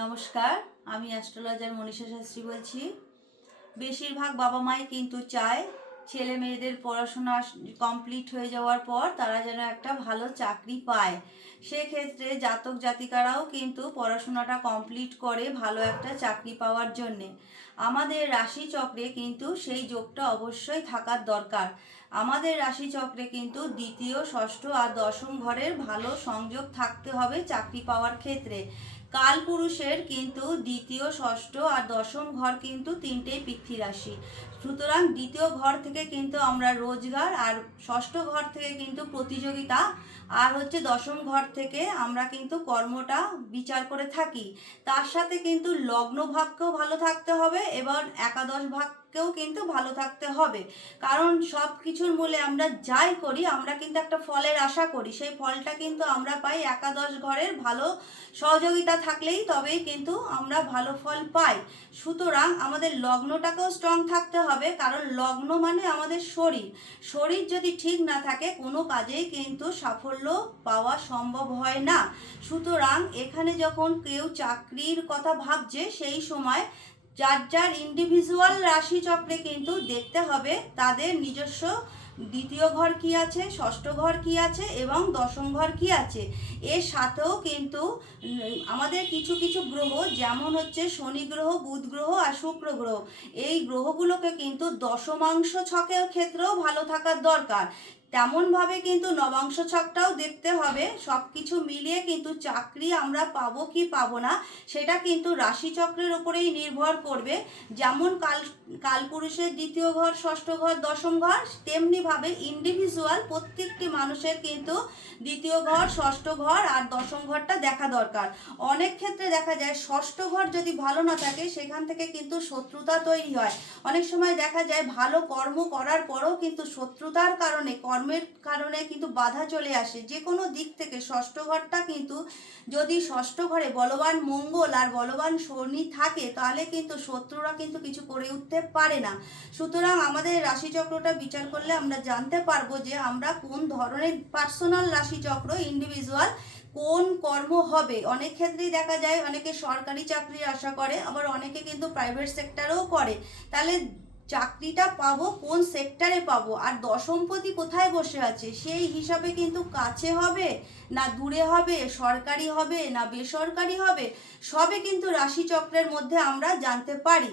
নমস্কার, আমি অ্যাস্ট্রোলজার মনীষা শাস্ত্রী বলছি। বেশিরভাগ বাবা মাই কিন্তু চায় ছেলে মেয়েদের পড়াশোনা কমপ্লিট হয়ে যাওয়ার পর তারা যেন একটা ভালো চাকরি পায়। সেক্ষেত্রে জাতক জাতিকারাও কিন্তু পড়াশোনাটা কমপ্লিট করে ভালো একটা চাকরি পাওয়ার জন্যে। আমাদের রাশিচক্রে কিন্তু সেই যোগটা অবশ্যই থাকার দরকার। আমাদের রাশিচক্রে কিন্তু দ্বিতীয়, ষষ্ঠ আর দশম ঘরের ভালো সংযোগ থাকতে হবে চাকরি পাওয়ার ক্ষেত্রে। কালপুরুষের কিন্তু দ্বিতীয়, ষষ্ঠ আর দশম ঘর কিন্তু তিনটেই পৃথ্বী রাশি। সুতরাং দ্বিতীয় ঘর থেকে কিন্তু আমরা রোজগার, আর ষষ্ঠ ঘর থেকে কিন্তু প্রতিযোগিতা, আর দশম ঘর থেকে আমরা কিন্তু কর্মটা বিচার করে থাকি। তার সাথে কিন্তু লগ্ন ভাগকেও ভালো থাকতে হবে এবং একাদশ ভাগকেও কিন্তু ভালো থাকতে হবে। কারণ সব কিছুর মূলে আমরা যাই করি আমরা কিন্তু একটা ফলের আশা করি, সেই ফলটা কিন্তু আমরা পাই একাদশ ঘরের ভালো সহযোগিতা থাকলেই তবেই কিন্তু আমরা ভালো ফল পাই। সুতরাং আমাদের লগ্নটাকেও স্ট্রং থাকতে হবে, কারণ লগ্ন মানে আমাদের শরীর। শরীর যদি ঠিক না থাকে কোনো কাজেই কিন্তু সাফল্য পাওয়া সম্ভব হয় না। সুতরাং এখানে যখন কেউ চাকরির কথা ভাবছে সেই সময় যার যার ইন্ডিভিজুয়াল রাশিচক্রে কিন্তু দেখতে হবে তাদের নিজস্ব দ্বিতীয় ঘর কি আছে, ষষ্ঠ ঘর কি আছে এবং দশম ঘর কি আছে। এর সাথেও কিন্তু আমাদের কিছু কিছু গ্রহ, যেমন শনি গ্রহ, বুধ গ্রহ আর শুক্র গ্রহ, এই গ্রহগুলোকে কিন্তু দশমাংশ ছকের ক্ষেত্রেও ভালো থাকার দরকার। তেমনভাবে কিন্তু নবাংশ ছকটাও দেখতে হবে। সব কিছু মিলিয়ে কিন্তু চাকরি আমরা পাবো কি পাবো না সেটা কিন্তু রাশিচক্রের উপরেই নির্ভর করবে। যেমন কালপুরুষের দ্বিতীয় ঘর, ষষ্ঠ ঘর, দশম ঘর, তেমনিভাবে ইন্ডিভিজুয়াল প্রত্যেকটি মানুষের কিন্তু দ্বিতীয় ঘর, ষষ্ঠ ঘর আর দশম ঘরটা দেখা দরকার। অনেক ক্ষেত্রে দেখা যায় ষষ্ঠ ঘর যদি ভালো না থাকে সেখান থেকে কিন্তু শত্রুতা তৈরি হয়। অনেক সময় দেখা যায় ভালো কর্ম করার পরও কিন্তু শত্রুতার কারণে, কর্মের কারণে কিন্তু বাধা চলে আসে যে কোনো দিক থেকে। ষষ্ঠ ঘরটা কিন্তু যদি ষষ্ঠ ঘরে বলবান মঙ্গল আর বলবান শনি থাকে তাহলে কিন্তু শত্রুরা কিন্তু কিছু করে উঠতে পারে না। সুতরাং আমাদের রাশিচক্রটা বিচার করলে আমরা জানতে পারবো যে আমরা কোন ধরনের পার্সোনাল রাশিচক্র, ইন্ডিভিজুয়াল কোন কর্ম হবে। অনেক ক্ষেত্রেই দেখা যায় অনেকে সরকারি চাকরির আশা করে, আবার অনেকে কিন্তু প্রাইভেট সেক্টরেও করে। তাহলে চাকরিটা পাবো কোন সেক্টরে পাবো, আর দশমপতি কোথায় বসে আছে সেই হিসাবে কিন্তু কাছে হবে না দূরে হবে, সরকারি হবে না বেসরকারি হবে, সবে কিন্তু রাশিচক্রের মধ্যে আমরা জানতে পারি।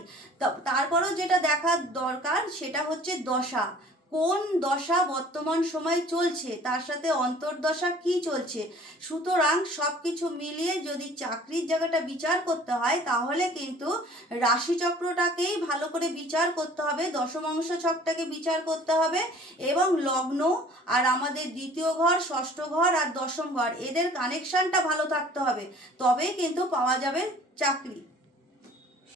তারপরও যেটা দেখার দরকার সেটা হচ্ছে দশা, কোন দশা বর্তমান সময় চলছে, তার সাথে অন্তর্দশা কি চলছে। সুতরাং সব কিছু মিলিয়ে যদি চাকরির জায়গাটা বিচার করতে হয় তাহলে কিন্তু রাশিচক্রটাকেই ভালো করে বিচার করতে হবে, দশমাংশ ছকটাকে বিচার করতে হবে এবং লগ্ন আর আমাদের দ্বিতীয় ঘর, ষষ্ঠ ঘর আর দশম ঘর এদের কানেকশনটা ভালো থাকতে হবে, তবেই কিন্তু পাওয়া যাবে চাকরি।